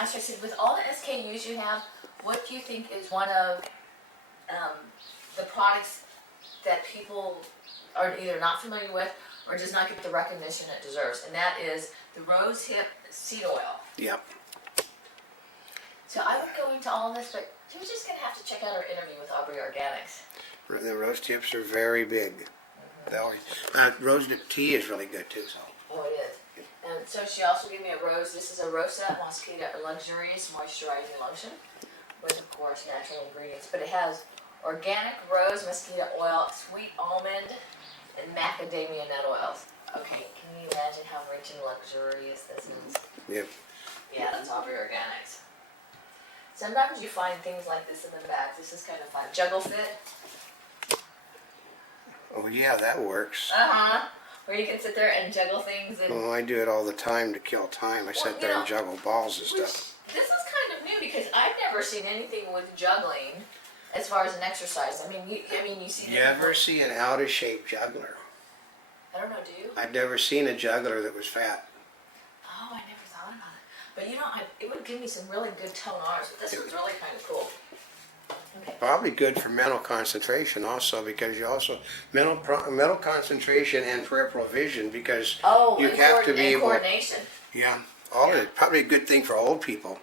asked her, I said, with all the SKUs you have, what do you think is one of the products that people are either not familiar with or does not get the recognition it deserves? And that is the rose hip seed oil. Yep. So I would go into all this, but you're just going to have to check out our interview with Aubrey Organics. The rose tips are very big. Rose tip tea is really good too. So. Oh, it is. And so she also gave me a rose. This is a Rosa Mosquito Luxurious Moisturizing Lotion with, of course, natural ingredients. But it has organic rose mosquito oil, sweet almond, and macadamia nut oils. Okay, can you imagine how rich and luxurious this is? Yep. Yeah, that's Aubrey Organics. Sometimes you find things like this in the back. This is kind of fun. Juggle Fit. Oh yeah, that works. Where you can sit there and juggle things. And Oh, I do it all the time to kill time. I sit there and juggle balls and stuff. This is kind of new because I've never seen anything with juggling as far as an exercise. I mean, you see. You ever see an out of shape juggler? I don't know. Do you? I've never seen a juggler that was fat. Oh, I never thought about it. But you know, it would give me some really good tone arms. But this one's really kind of cool. Okay. Probably good for mental concentration also, because you also mental concentration and peripheral vision, because you have to be able. Coordination. Yeah, all of it. Probably a good thing for old people.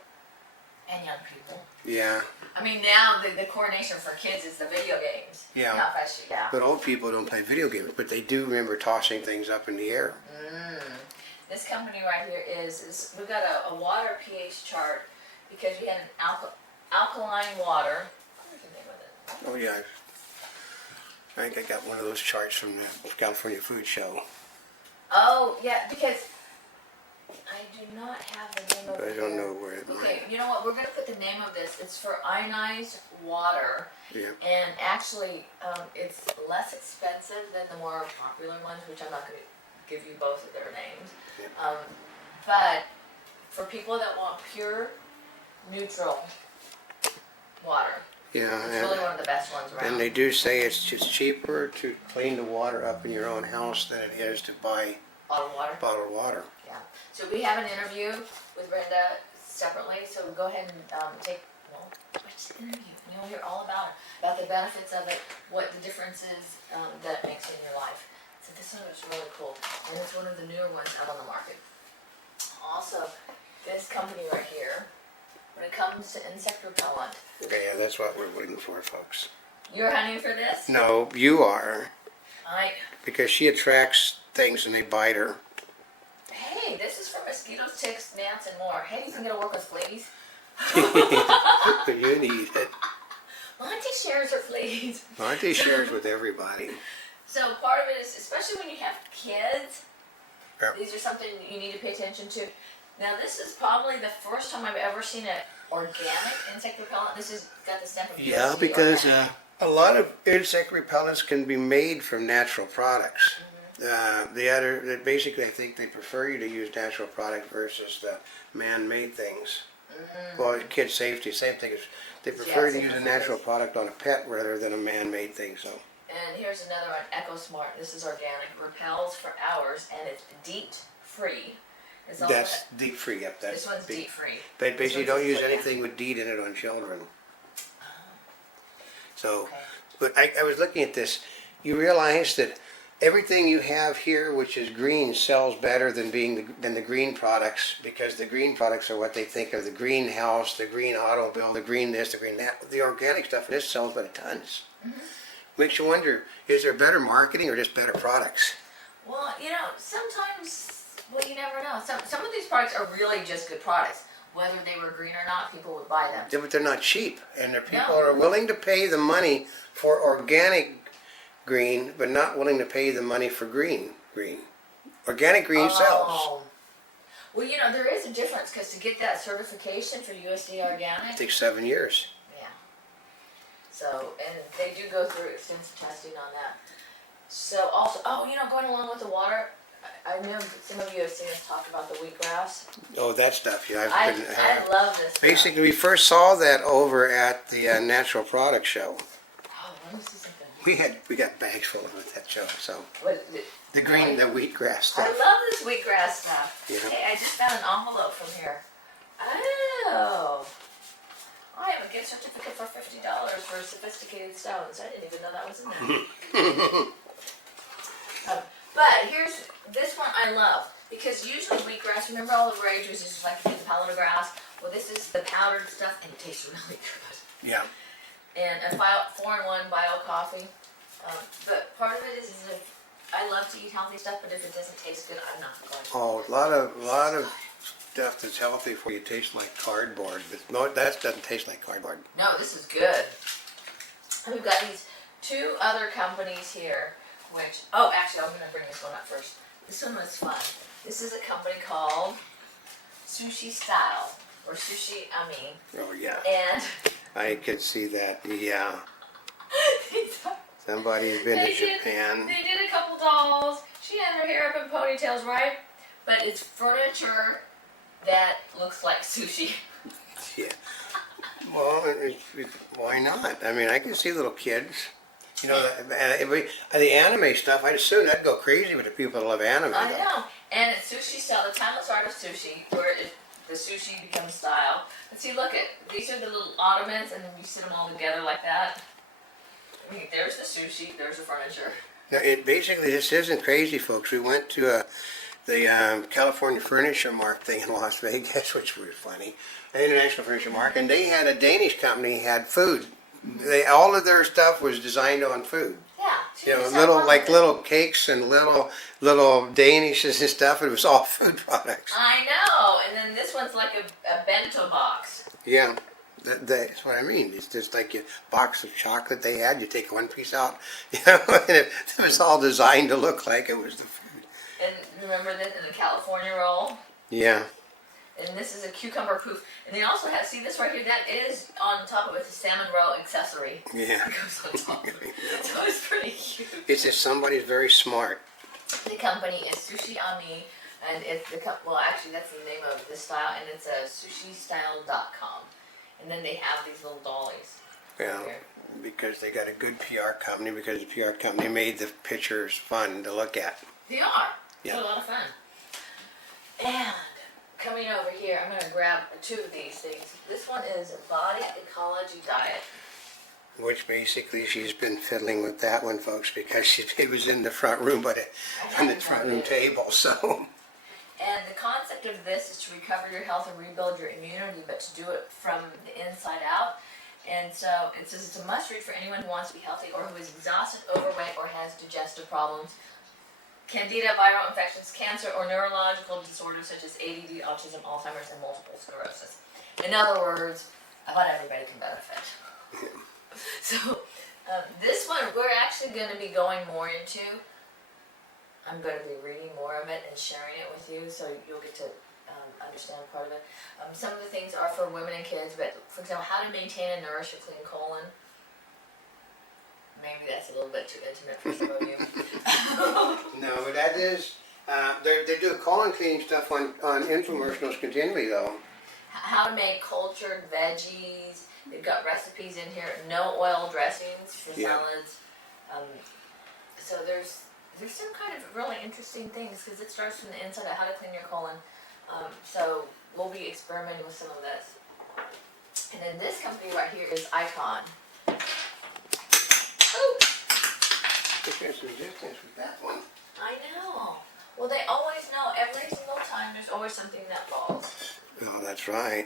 And young people. Yeah. I mean, now the coordination for kids is the video games. Yeah. Not fast, yeah. But old people don't play video games, but they do remember tossing things up in the air. This company right here is we've got a water pH chart because we had an alkaline water. What's the name of it? Oh yeah. I think I got one of those charts from the California Food Show. Oh yeah, because I do not have the name of it. I don't know where it Okay, you know what? We're going to put the name of this. It's for ionized water. Yeah. And actually, it's less expensive than the more popular ones, which I'm not going to give you both of their names. Yeah. But for people that want pure, neutral water, Yeah. it's really one of the best ones around. And they do say it's just cheaper to clean the water up in your own house than it is to buy bottled water. bottled water. Yeah. So we have an interview with Brenda separately. So go ahead and watch the interview. And you'll hear all about it, about the benefits of it, what the difference is that it makes in your life. So this one is really cool, and it's one of the newer ones out on the market. Also, this company right here, when it comes to insect repellent. Okay, yeah, that's what we're waiting for, folks. You're hunting for this? No, you are. Because she attracts things and they bite her. Hey, this is for mosquitoes, ticks, gnats, and more. Hey, you think it'll work with fleas? You need it. Monty shares her fleas. Monty shares with everybody. So part of it is, especially when you have kids, Yep. these are something you need to pay attention to. Now this is probably the first time I've ever seen an organic insect repellent. This has got the stamp of Yeah, USDA because organic. a lot of insect repellents can be made from natural products. Basically, I think they prefer you to use natural product versus the man-made things. Well, kid safety, same thing. They prefer to use a natural product on a pet rather than a man-made thing. So. And here's another one, EcoSmart. This is organic, repels for hours, and it's DEET free. That's DEET free. Yep, that's this one's DEET free. But basically, don't use anything with DEET in it on children. So, Okay. but I was looking at this. You realize that everything you have here, which is green, sells better than the green products, because the green products are what they think of: the greenhouse, the green automobile, the green this, the green that. The organic stuff, this sells by the tons. Makes you wonder: is there better marketing or just better products? Well, sometimes, you never know. Some of these products are really just good products. Whether they were green or not, people would buy them. Yeah, but they're not cheap, and people are willing to pay the money for organic green, but not willing to pay the money for green. Organic green sells. Well, there is a difference, because to get that certification for USDA organic, It takes 7 years. yeah. So, and they do go through extensive testing on that. So also, going along with the water, I know that some of you have seen us talk about the wheatgrass. Oh, that stuff. Yeah, I love this stuff. Basically, we first saw that over at the Natural Product Show. Oh, let me see something. We got bags full of it at that show. So What is it? the wheatgrass stuff. I love this wheatgrass stuff. Yeah. Hey, I just found an envelope from here. Oh, for sophisticated stones. I didn't even know that was in there. But here's this one I love because usually wheatgrass, remember all the ragers is like the powdered grass? Well, this is the powdered stuff and it tastes really good. Yeah. And a 4-in-1 bio coffee. But part of it is if I love to eat healthy stuff, but if it doesn't taste good, I'm not going to. Oh, a lot of stuff that's healthy for you tastes like cardboard, but no, that doesn't taste like cardboard. No, this is good. And we've got these two other companies here, which, oh, actually, I'm going to bring this one up first. This one was fun. This is a company called Sushi Style, or Sushi Emmy. Oh, yeah. And I could see that, yeah. Somebody's been to Japan. They did a couple dolls. She had her hair up in ponytails, right? But it's furniture that looks like sushi. Yeah. Well, why not? I mean, I can see little kids. You know, the anime stuff, I'd assume that'd go crazy with the people that love anime. I know. And it's sushi style, the timeless art of sushi, where the sushi becomes style. And see, look, these are the little ottomans, and then you sit them all together like that. I mean, there's the sushi, there's the furniture. Now, basically, this isn't crazy, folks. We went to the California Furniture Mart thing in Las Vegas, which was funny, the International Furniture Mart, and they had a Danish company had food. All of their stuff was designed on food. Yeah. You know, little cakes and little Danishes and stuff. It was all food products. I know. And then this one's like a bento box. Yeah. That's what I mean. It's just like a box of chocolate they had. You take one piece out, you know, and it was all designed to look like it was the food. And remember this in the California roll? Yeah. And this is a cucumber poof. And they also have, see this right here, that is on top of it, the salmon roll accessory. Yeah. It goes on top of it. So it's pretty cute. It's just somebody's very smart. The company is Sushi Ami, and it's well, actually that's the name of this style, and it's sushistyle.com. And then they have these little dollies. Yeah, here. because they got a good PR company, because the PR company made the pictures fun to look at. They are. Yeah. They're a lot of fun. And coming over here, I'm going to grab two of these things. This one is a Body Ecology Diet. Which basically she's been fiddling with that one, folks, because it was in the front room, but on the front room table, so. And the concept of this is to recover your health and rebuild your immunity, but to do it from the inside out. And so it says it's a must read for anyone who wants to be healthy or who is exhausted, overweight, or has digestive problems, candida, viral infections, cancer, or neurological disorders such as ADD, autism, Alzheimer's, and multiple sclerosis. In other words, about everybody can benefit. So this one we're actually going to be going more into. I'm going to be reading more of it and sharing it with you, so you'll get to understand part of it. Some of the things are for women and kids, but for example, how to maintain and nourish a clean colon. Maybe that's a little bit too intimate for some of you. No, but that is, they do colon cleaning stuff on infomercials continually, though. How to make cultured veggies. They've got recipes in here. No oil dressings for salads. So there's some kind of really interesting things because it starts from the inside out, how to clean your colon. So we'll be experimenting with some of this. And then this company right here is Icon. Oh! There's some resistance with that one. I know. Well, they always know every single time there's always something that falls. Oh, that's right.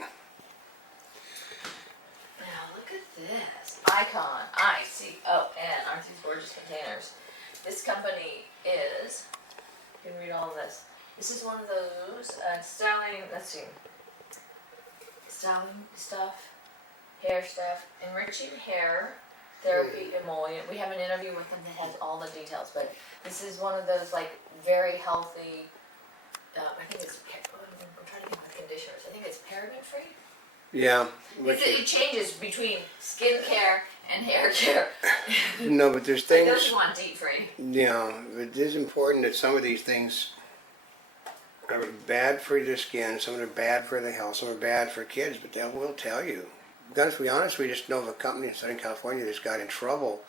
Now look at this. Icon. I-C-O-N. Aren't these gorgeous containers? This company is, you can read all of this. This is one of those styling, let's see, styling stuff, hair stuff, enriching hair, therapy, emollient. We have an interview with them that has all the details, but this is one of those like very healthy, I think it's, I'm trying to get my conditioners, I think it's paraben free. Yeah. It changes between skin care and hair care. No, but there's Those things. you want deep free. Yeah, it is important that some of these things are bad for the skin, some are bad for the health, some are bad for kids, but they will tell you. To be honest, we just know of a company in Southern California that's got in trouble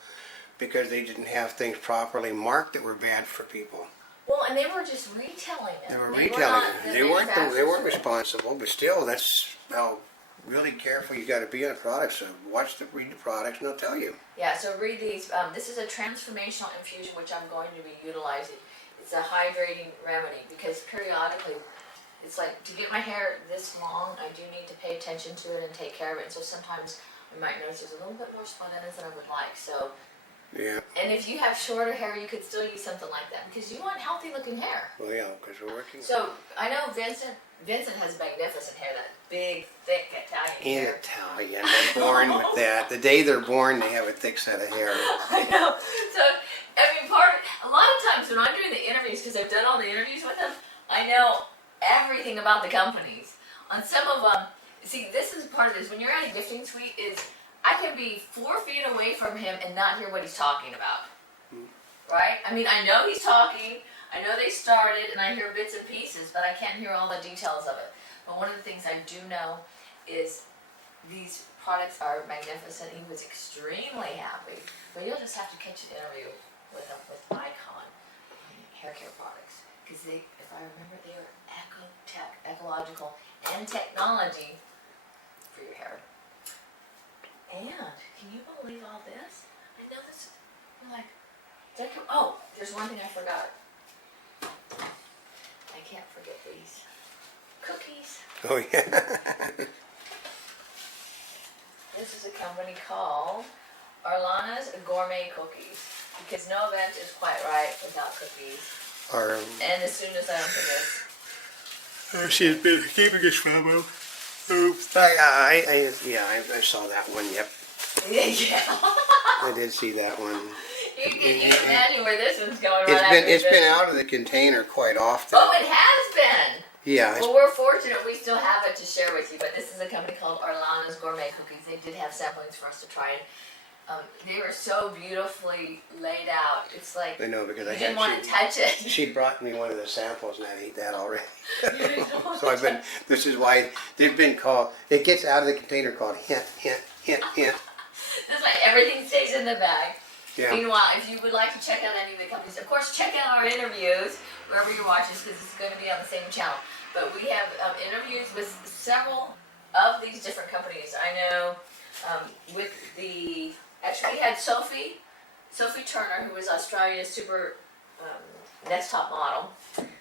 because they didn't have things properly marked that were bad for people. Well, and they were just retailing it. They were retailing it. They weren't responsible, but still, that's, well, really careful. You got to be on the product. So read the products, and they'll tell you. Yeah, so read these. This is a transformational infusion, which I'm going to be utilizing. It's a hydrating remedy because periodically, it's like to get my hair this long, I do need to pay attention to it and take care of it. And so sometimes I might notice there's a little bit more spot ends than I would like. So, Yeah. and if you have shorter hair, you could still use something like that because you want healthy looking hair. Well, yeah, because we're working. So I know Vincent has magnificent hair, that big, thick Italian hair. Italian. They're born with that. The day they're born, they have a thick set of hair. I know. So, I mean, a lot of times when I'm doing the interviews, because I've done all the interviews with them, I know everything about the companies. On some of them, see, this is part of this. When you're at a gifting suite, is I can be 4 feet away from him and not hear what he's talking about. Right? I mean, I know he's talking. I know they started, and I hear bits and pieces, but I can't hear all the details of it. But one of the things I do know is these products are magnificent. He was extremely happy. But you'll just have to catch an interview with him with Icon hair care products. Because they, if I remember, they are ecological, and technology for your hair. And can you believe all this? I know this. I'm like, oh, there's one thing I forgot. I can't forget these cookies. Oh, yeah. This is a company called Arlana's Gourmet Cookies, because no event is quite right without cookies. And as soon as I open this, She's been keeping us from him. Oops. I saw that one. Yep. yeah. I did see that one. You can imagine where this one's going. It's been out of the container quite often. Oh, it has been. Yeah. Well, we're fortunate we still have it to share with you. But this is a company called Arlana's Gourmet Cookies. They did have samplings for us to try, and they were so beautifully laid out. It's like I know because you didn't want to touch it. She brought me one of the samples, and I ate that already. So this is why they've been called. It gets out of the container called hint, hint, hint, hint. That's why everything stays in the bag. Yeah. Meanwhile, if you would like to check out any of the companies, of course, check out our interviews wherever you watch this, because it's going to be on the same channel. But we have interviews with several of these different companies. I know actually we had Sophie Turner, who was Australia's super next top model.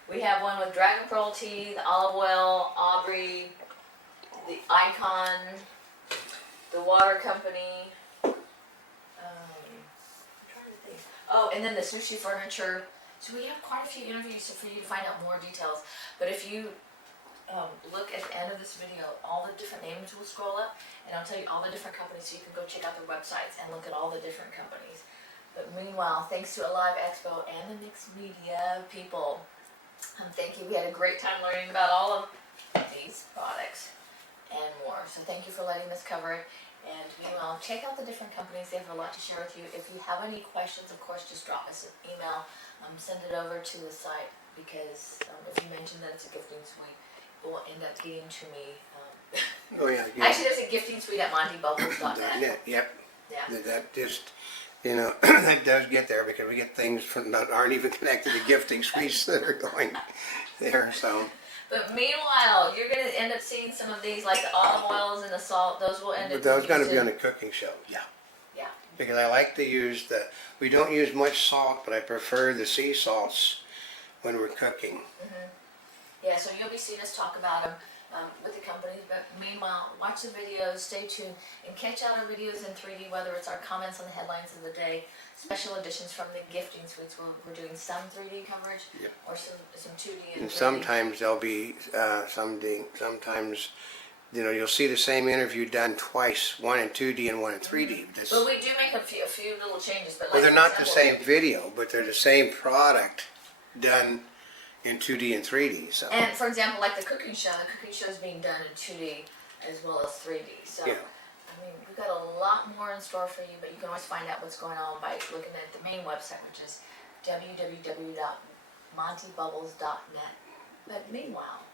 We have one with Dragon Pearl Tea, the Olive Oil, Aubrey, the Icon, the Water Company. Oh, and then the Sushi Furniture. So we have quite a few interviews for you to find out more details. But if you look at the end of this video, all the different names will scroll up, and I'll tell you all the different companies, so you can go check out their websites and look at all the different companies. But meanwhile, thanks to Alive Expo and the mixed media people, thank you. We had a great time learning about all of these products and more. So thank you for letting us cover it. And meanwhile, check out the different companies. They have a lot to share with you. If you have any questions, of course, just drop us an email. Send it over to the site, because if you mention that it's a gifting suite, it will end up getting to me. Oh yeah. Actually, there's a gifting suite at montybubbles.net. Yep. Yeah. That just, that does get there, because we get things that aren't even connected to gifting suites that are going there. So. But meanwhile, you're going to end up seeing some of these, like the olive oils and the salt. Those will end up. But those going to be on the cooking show. Yeah. Yeah. Because I like to use we don't use much salt, but I prefer the sea salts when we're cooking. Mm-hmm. Yeah, so you'll be seeing us talk about them with the companies. But meanwhile, watch the videos, stay tuned, and catch out our videos in 3D, whether it's our comments on the headlines of the day, special editions from the gifting suites where we're doing some 3D coverage, yep, or some 2D and 3D. Sometimes there'll be sometimes you'll see the same interview done twice, one in 2D and one in 3D. But we do make a few little changes. But well, they're not the same video, but they're the same product done in 2D and 3D. So. And for example, like the cooking show is being done in 2D as well as 3D. So, yeah. I mean, we've got a lot more in store for you, but you can always find out what's going on by looking at the main website, which is www.montybubbles.net. But meanwhile,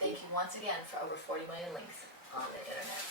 thank you once again for over 40 million links on the internet.